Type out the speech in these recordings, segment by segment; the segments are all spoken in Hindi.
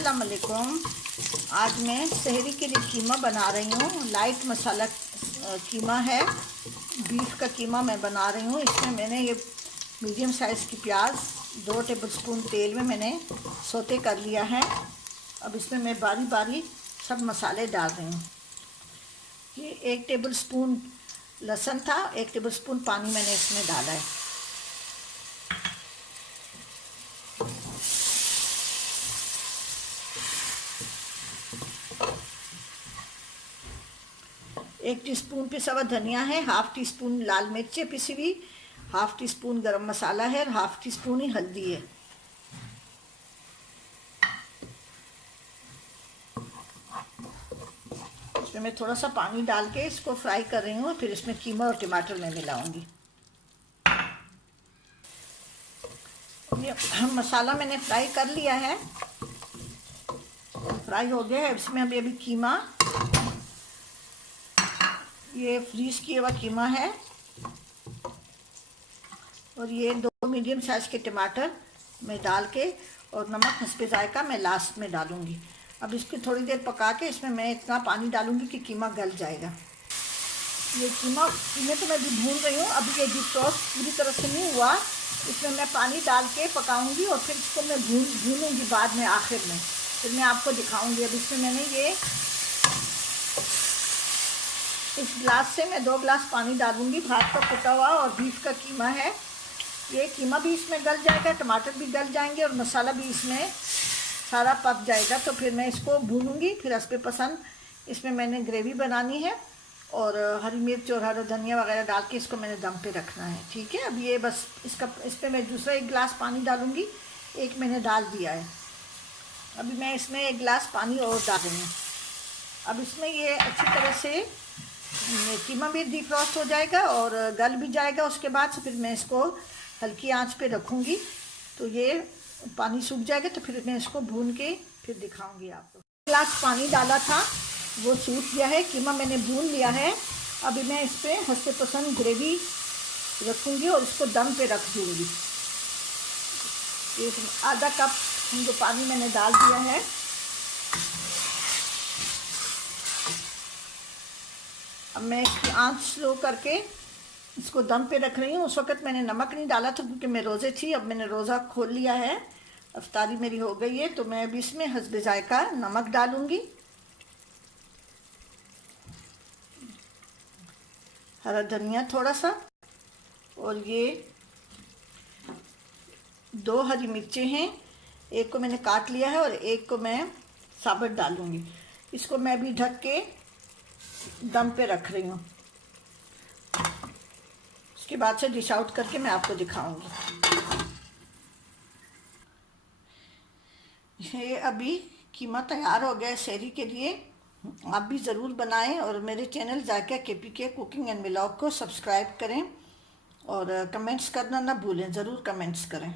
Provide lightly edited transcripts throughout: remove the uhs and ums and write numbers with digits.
अस्सलाम वालेकुम। आज मैं सहरी के लिए कीमा बना रही हूँ। लाइट मसाला कीमा है, बीफ का कीमा मैं बना रही हूँ। इसमें मैंने ये मीडियम साइज़ की प्याज 2 टेबलस्पून तेल में मैंने सौते कर लिया है। अब इसमें मैं बारी बारी सब मसाले डाल रही हूँ। ये 1 टेबलस्पून लहसुन था, 1 टेबलस्पून पानी मैंने इसमें डाला है। एक टीस्पून पिसा हुआ धनिया है, हाफ़ टी स्पून लाल मिर्चें पिसी हुई, हाफ़ टी स्पून गरम मसाला है और हाफ़ टी स्पून ही हल्दी है। इसमें मैं थोड़ा सा पानी डाल के इसको फ्राई कर रही हूँ, फिर इसमें कीमा और टमाटर मैं मिलाऊंगी। ये मसाला मैंने फ्राई कर लिया है, फ्राई हो गया है। इसमें अभी कीमा, ये फ्रीज किया हुआ कीमा है और ये 2 मीडियम साइज़ के टमाटर मैं डाल के और नमक हस्बे जायका मैं लास्ट में डालूंगी। अब इसको थोड़ी देर पका के इसमें मैं इतना पानी डालूंगी कि कीमा गल जाएगा। ये कीमे तो मैं भी भून रही हूँ। अभी ये डिफ्रॉस्ट पूरी तरह से नहीं हुआ, इसमें मैं पानी डाल के पकाऊंगी और फिर इसको मैं भूनूंगी बाद में, आखिर में फिर मैं आपको दिखाऊंगी। अब इसमें मैंने ये इस गिलास से मैं 2 गिलास पानी डालूंगी। भात का कुटा हुआ और बीफ का कीमा है। ये कीमा भी इसमें गल जाएगा, टमाटर भी गल जाएंगे और मसाला भी इसमें सारा पक जाएगा। तो फिर मैं इसको भूनूंगी। फिर हस्बे पसंद इसमें मैंने ग्रेवी बनानी है और हरी मिर्च और हरा धनिया वगैरह डाल के इसको मैंने दम पे रखना है। ठीक है, अब ये बस इस पर मैं दूसरा 1 गिलास पानी डालूंगी। 1 मैंने डाल दिया है। अभी मैं इसमें 1 गिलास पानी और डाल रही हूँ। अब इसमें ये अच्छी तरह से कीमा भी डिफ्रॉस्ट हो जाएगा और गल भी जाएगा। उसके बाद से फिर मैं इसको हल्की आंच पे रखूँगी, तो ये पानी सूख जाएगा। तो फिर मैं इसको भून के फिर दिखाऊंगी आपको। 1 गिलास पानी डाला था, वो सूख गया है। कीमा मैंने भून लिया है। अभी मैं इस पर हस्बे पसंद ग्रेवी रखूँगी और इसको दम पे रख दूँगी। ये आधा कप जो पानी मैंने डाल दिया है। अब मैं इसकी आंच स्लो करके इसको दम पे रख रही हूँ। उस वक़्त मैंने नमक नहीं डाला था क्योंकि मैं रोज़े थी। अब मैंने रोज़ा खोल लिया है, अफ्तारी मेरी हो गई है। तो मैं अब इसमें हस्बे जायका नमक डालूँगी, हरा धनिया थोड़ा सा, और ये 2 हरी मिर्चें हैं। 1 को मैंने काट लिया है और 1 को मैं साबुत डालूँगी। इसको मैं भी ढक के दम पे रख रही हूँ। उसके बाद से डिश आउट करके मैं आपको दिखाऊंगी। ये अभी कीमा तैयार हो गया है सहरी के लिए। आप भी ज़रूर बनाएं और मेरे channel Zayka KPK cooking and vlog को सब्सक्राइब करें और कमेंट्स करना ना भूलें। ज़रूर कमेंट्स करें,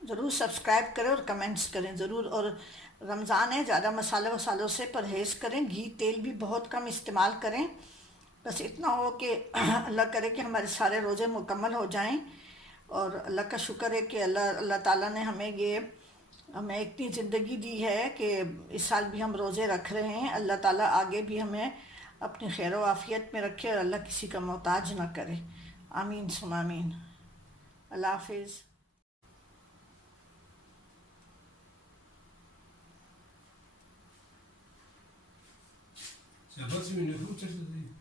ज़रूर सब्सक्राइब करें और कमेंट्स करें ज़रूर। और रमज़ान है, ज़्यादा मसाले वसालों से परहेज़ करें, घी तेल भी बहुत कम इस्तेमाल करें। बस इतना हो कि अल्लाह करे कि हमारे सारे रोज़े मुकम्मल हो जाएं। और अल्लाह का शुक्र है कि अल्लाह ताला ने हमें इतनी ज़िंदगी दी है कि इस साल भी हम रोज़े रख रहे हैं। अल्लाह ताला आगे भी हमें अपनी खैर व आफ़ियत में रखे और अल्लाह किसी का मोहताज ना करे। आमीन सुम आमीन। अल्लाह हाफिज़। Ja, was für eine gute Idee.